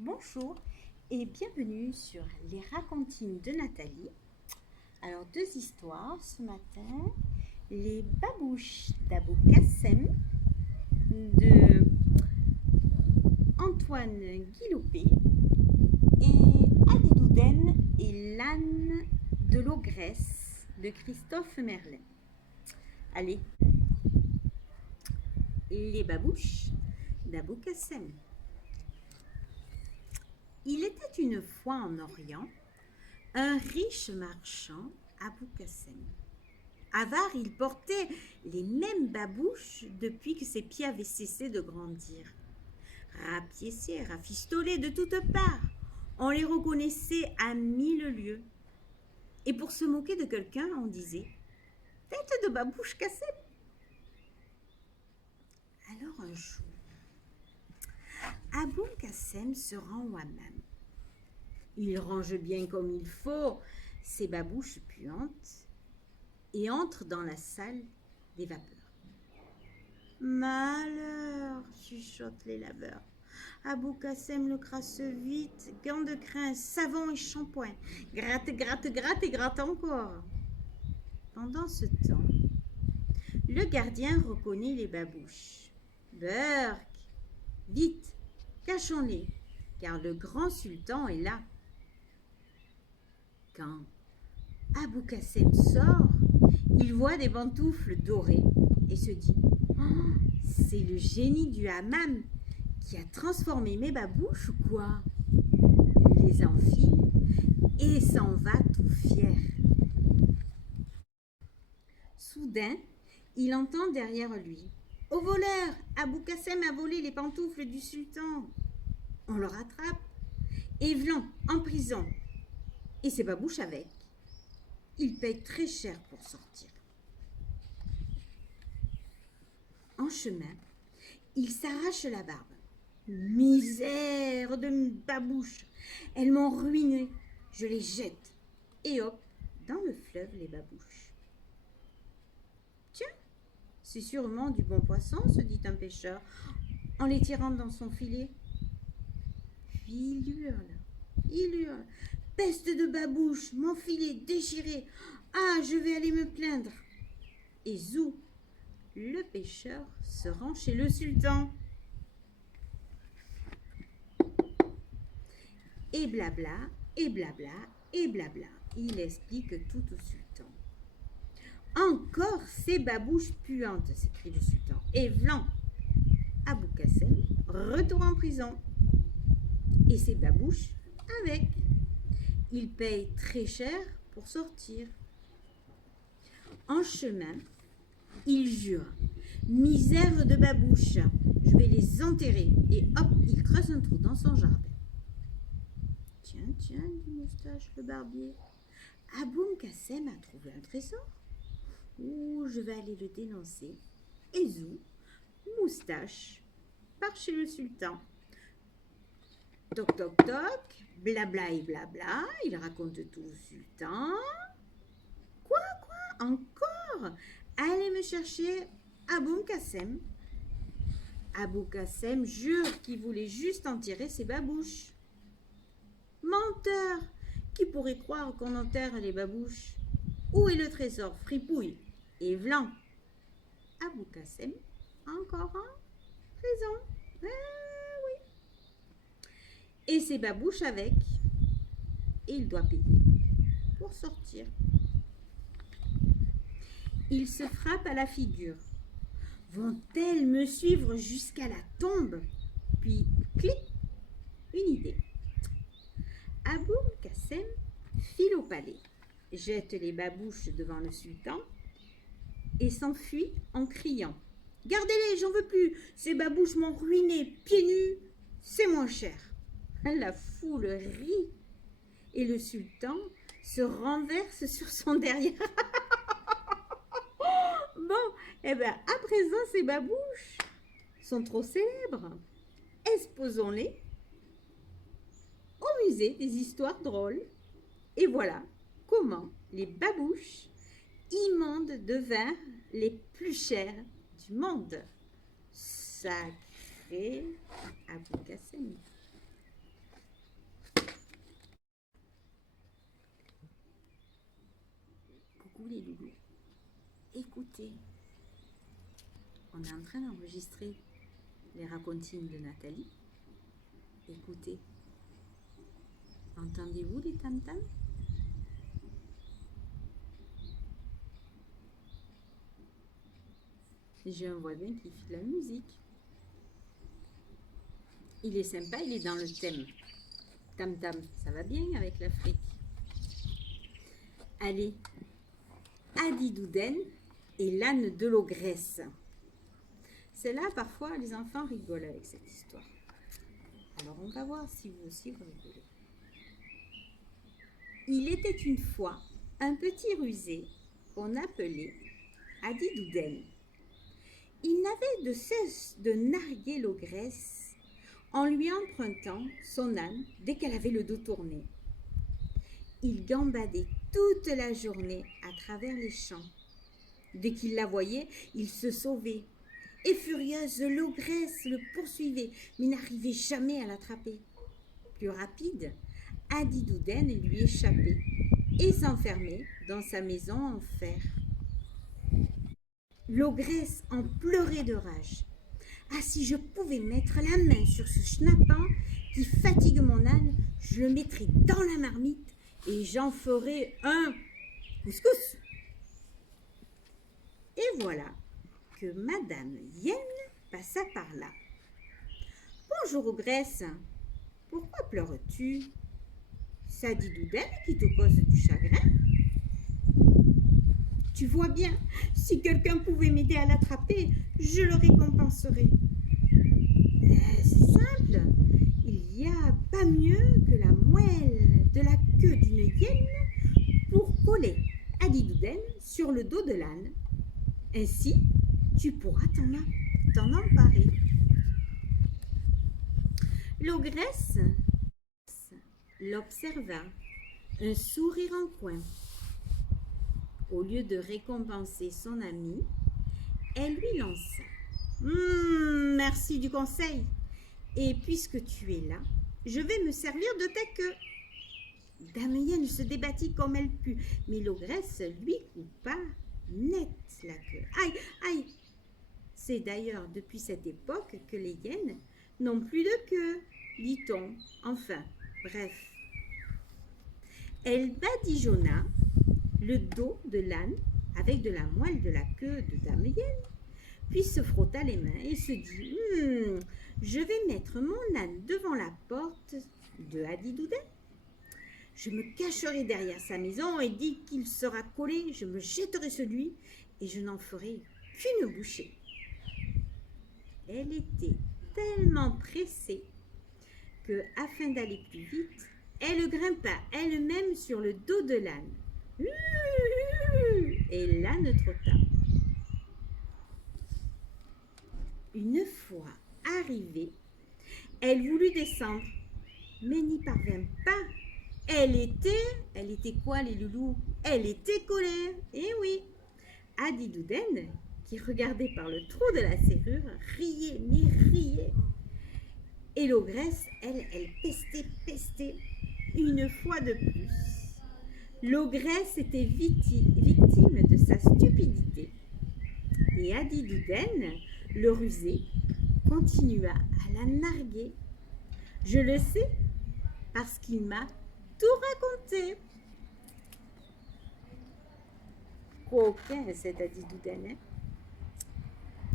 Bonjour et bienvenue sur les racontines de Nathalie. Alors, deux histoires ce matin. Les babouches d'Abou Kassem de Antoine Guilopé et Adidouden et l'âne de l'ogresse de Christophe Merlin. Allez, les babouches d'Abou Kassem. Il était une fois en Orient un riche marchand, Abou Kassem. Avare, il portait les mêmes babouches depuis que ses pieds avaient cessé de grandir. Rapiécés, rafistolés de toutes parts, on les reconnaissait à 1000 lieues. Et pour se moquer de quelqu'un, on disait « Tête de babouche Kassem !» Alors un jour, Abou Kassem se rend au hammam. Il range bien comme il faut ses babouches puantes et entre dans la salle des vapeurs. Malheur, chuchotent les laveurs. Abou Kassem le crasse vite, gants de crin, savon et shampoing. Gratte, gratte, gratte et gratte encore. Pendant ce temps, le gardien reconnaît les babouches. Burk, vite, cachons-les, car le grand sultan est là. Quand Abou Kassem sort, il voit des pantoufles dorées et se dit oh, c'est le génie du hammam qui a transformé mes babouches ou quoi? Il les enfile et s'en va tout fier. Soudain, il entend derrière lui au voleur, Abou Kassem a volé les pantoufles du sultan. On le rattrape et vlan en prison. Et ses babouches avec. Il paye très cher pour sortir. En chemin, il s'arrache la barbe. Misère de babouches, elles m'ont ruiné. Je les jette. Et hop, dans le fleuve les babouches. Tiens, c'est sûrement du bon poisson, se dit un pêcheur, en les tirant dans son filet. Puis il hurle. Peste de babouche, mon filet déchiré. Ah, je vais aller me plaindre. Et zou, le pêcheur se rend chez le sultan. Et blabla, et blabla, et blabla. Il explique tout au sultan. Encore ces babouches puantes, s'écrie le sultan. Et vlan, Abou Kassem retourne en prison. Et ses babouches avec. Il paye très cher pour sortir. En chemin, il jure misère de babouche, je vais les enterrer. Et hop, il creuse un trou dans son jardin. Tiens, dit Moustache le barbier, Abou Kassem a trouvé un trésor. Ouh, je vais aller le dénoncer. Et zou, Moustache part chez le sultan. Toc, toc, toc, blabla et blabla, il raconte tout au sultan. Quoi, encore? Allez me chercher Abou Kassem. Abou Kassem jure qu'il voulait juste en tirer ses babouches. Menteur! Qui pourrait croire qu'on enterre les babouches? Où est le trésor? Fripouille et vlan. Abou Kassem, encore en prison. Et ses babouches avec. Et il doit payer pour sortir. Il se frappe à la figure. Vont-elles me suivre jusqu'à la tombe? Puis, clic, une idée. Abou Kassem file au palais, jette les babouches devant le sultan et s'enfuit en criant. Gardez-les, j'en veux plus. Ces babouches m'ont ruiné. Pieds nus, c'est moins cher. La foule rit et le sultan se renverse sur son derrière. Bon, à présent, ces babouches sont trop célèbres. Exposons-les au musée des histoires drôles. Et voilà comment les babouches immondes devinrent les plus chères du monde. Sacré Abou Kassem. Coucou les loulous. Écoutez. On est en train d'enregistrer les racontines de Nathalie. Écoutez. Entendez-vous les tam-tams? J'ai un voisin qui fait de la musique. Il est sympa, il est dans le thème. Tam-tam, ça va bien avec l'Afrique. Allez, Adi Douden et l'âne de l'ogresse. C'est là, parfois, les enfants rigolent avec cette histoire. Alors, on va voir si vous aussi vous rigolez. Il était une fois un petit rusé qu'on appelait Adi Douden. Il n'avait de cesse de narguer l'ogresse en lui empruntant son âne dès qu'elle avait le dos tourné. Il gambadait toute la journée à travers les champs. Dès qu'il la voyait, il se sauvait. Et furieuse, l'ogresse le poursuivait, mais n'arrivait jamais à l'attraper. Plus rapide, Adi Douden lui échappait et s'enfermait dans sa maison en fer. L'ogresse en pleurait de rage. « Ah, si je pouvais mettre la main sur ce schnappant qui fatigue mon âne, je le mettrais dans la marmite et j'en ferais un couscous. » Et voilà que Madame Hyène passa par là. « Bonjour, ogresse, pourquoi pleures-tu? C'est Adi Douden qui te cause du chagrin. Tu vois bien, si quelqu'un pouvait m'aider à l'attraper, je le récompenserais. C'est simple, il n'y a pas mieux que la moelle de la queue d'une hyène pour coller Adi Douden sur le dos de l'âne. Ainsi, tu pourras t'en emparer. » L'ogresse l'observa, un sourire en coin. Au lieu de récompenser son ami, elle lui lança. « Merci du conseil. Et puisque tu es là, je vais me servir de ta queue. » Dame Hyène se débattit comme elle put, mais l'ogresse lui coupa net la queue. Aïe, aïe! C'est d'ailleurs depuis cette époque que les hyènes n'ont plus de queue, dit-on. Enfin, bref. Elle badigeonna le dos de l'âne avec de la moelle de la queue de Dame Hyène, puis se frotta les mains et se dit « Je vais mettre mon âne devant la porte de Adi Douden. Je me cacherai derrière sa maison et dès qu'il sera collé, je me jetterai sur lui et je n'en ferai qu'une bouchée. » Elle était tellement pressée que, afin d'aller plus vite, elle grimpa elle-même sur le dos de l'âne. Et l'âne trotta. Une fois arrivée, elle voulut descendre, mais n'y parvint pas. Elle était quoi les loulous? Elle était collée, eh oui. Adi Douden, qui regardait par le trou de la serrure, riait, mais riait. Et l'ogresse, elle pestait, une fois de plus. L'ogresse était victime de sa stupidité. Et Adi Douden, le rusé, continua à la narguer. Je le sais, parce qu'il m'a tout raconté. Coquin, cet Adi Douden, hein?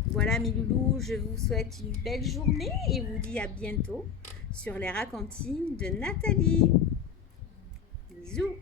Voilà mes loulous, je vous souhaite une belle journée et vous dis à bientôt sur les racontines de Nathalie. Bisous.